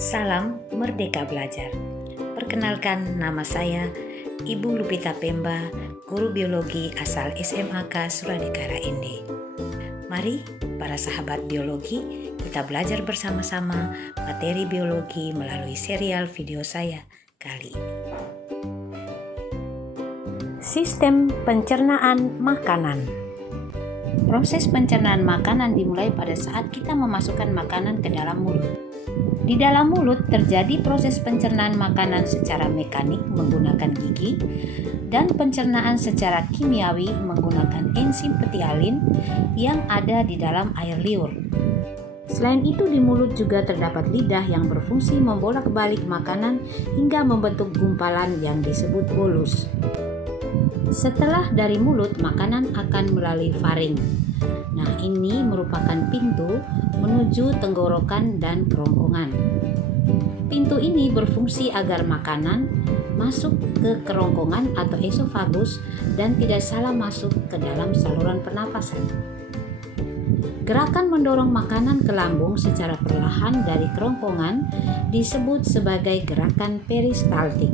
Salam Merdeka Belajar. Perkenalkan, nama saya Ibu Lupita Pemba, guru biologi asal SMAK Suradikara ND. Mari para sahabat biologi, kita belajar bersama-sama materi biologi melalui serial video saya kali ini. Sistem pencernaan makanan. Proses pencernaan makanan dimulai pada saat kita memasukkan makanan ke dalam mulut. Di dalam mulut terjadi proses pencernaan makanan secara mekanik menggunakan gigi dan pencernaan secara kimiawi menggunakan enzim petialin yang ada di dalam air liur. Selain itu, di mulut juga terdapat lidah yang berfungsi membolak-balik makanan hingga membentuk gumpalan yang disebut bolus. Setelah dari mulut, makanan akan melalui faring. Nah, ini merupakan pintu menuju tenggorokan dan kerongkongan. Pintu ini berfungsi agar makanan masuk ke kerongkongan atau esofagus dan tidak salah masuk ke dalam saluran pernapasan. Gerakan mendorong makanan ke lambung secara perlahan dari kerongkongan disebut sebagai gerakan peristaltik.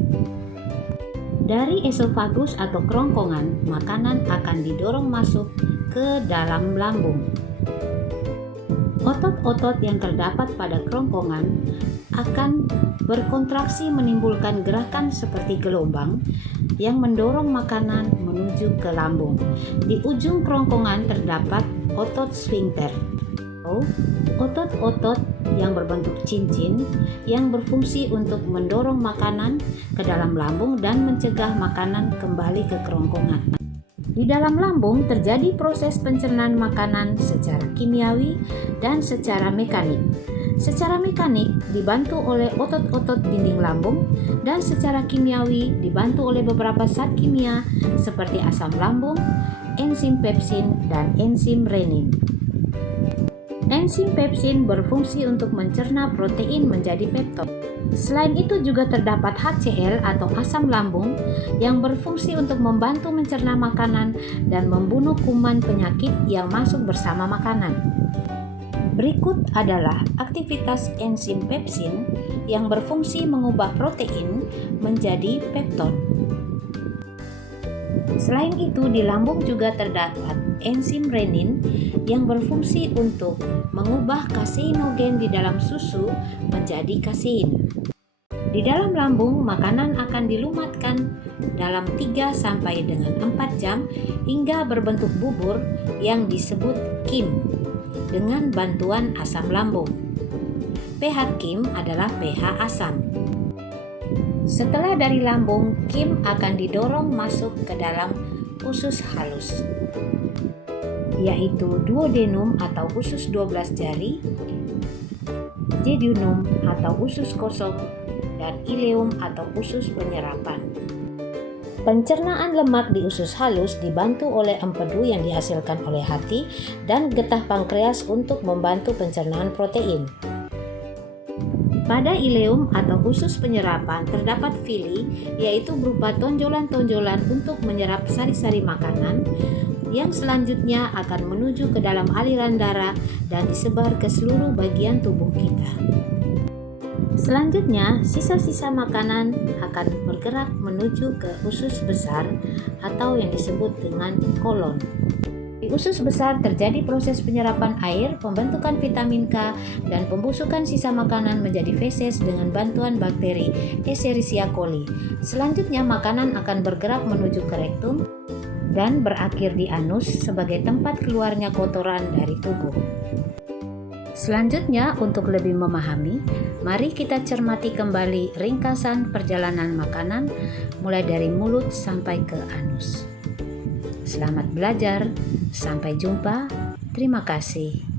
Dari esofagus atau kerongkongan, makanan akan didorong masuk ke dalam lambung. Otot-otot yang terdapat pada kerongkongan akan berkontraksi menimbulkan gerakan seperti gelombang yang mendorong makanan menuju ke lambung. Di ujung kerongkongan terdapat otot sfinkter. Otot-otot yang berbentuk cincin yang berfungsi untuk mendorong makanan ke dalam lambung dan mencegah makanan kembali ke kerongkongan. Di dalam lambung terjadi proses pencernaan makanan secara kimiawi dan secara mekanik. Secara mekanik dibantu oleh otot-otot dinding lambung dan secara kimiawi dibantu oleh beberapa zat kimia seperti asam lambung, enzim pepsin, dan enzim renin. Enzim pepsin berfungsi untuk mencerna protein menjadi peptid. Selain itu juga terdapat HCl atau asam lambung yang berfungsi untuk membantu mencerna makanan dan membunuh kuman penyakit yang masuk bersama makanan. Berikut adalah aktivitas enzim pepsin yang berfungsi mengubah protein menjadi peptid. Selain itu, di lambung juga terdapat enzim renin yang berfungsi untuk mengubah kaseinogen di dalam susu menjadi kasein. Di dalam lambung, makanan akan dilumatkan dalam 3 sampai dengan 4 jam hingga berbentuk bubur yang disebut kim dengan bantuan asam lambung. pH kim adalah pH asam. Setelah dari lambung, kim akan didorong masuk ke dalam usus halus, yaitu duodenum atau usus 12 jari, jejunum atau usus kosong, dan ileum atau usus penyerapan. Pencernaan lemak di usus halus dibantu oleh empedu yang dihasilkan oleh hati dan getah pankreas untuk membantu pencernaan protein. Pada ileum atau usus penyerapan terdapat villi, yaitu berupa tonjolan-tonjolan untuk menyerap sari-sari makanan yang selanjutnya akan menuju ke dalam aliran darah dan disebar ke seluruh bagian tubuh kita. Selanjutnya, sisa-sisa makanan akan bergerak menuju ke usus besar atau yang disebut dengan kolon. Di usus besar terjadi proses penyerapan air, pembentukan vitamin K, dan pembusukan sisa makanan menjadi feses dengan bantuan bakteri Escherichia coli. Selanjutnya, makanan akan bergerak menuju ke rektum dan berakhir di anus sebagai tempat keluarnya kotoran dari tubuh. Selanjutnya, untuk lebih memahami, mari kita cermati kembali ringkasan perjalanan makanan mulai dari mulut sampai ke anus. Selamat belajar, sampai jumpa, terima kasih.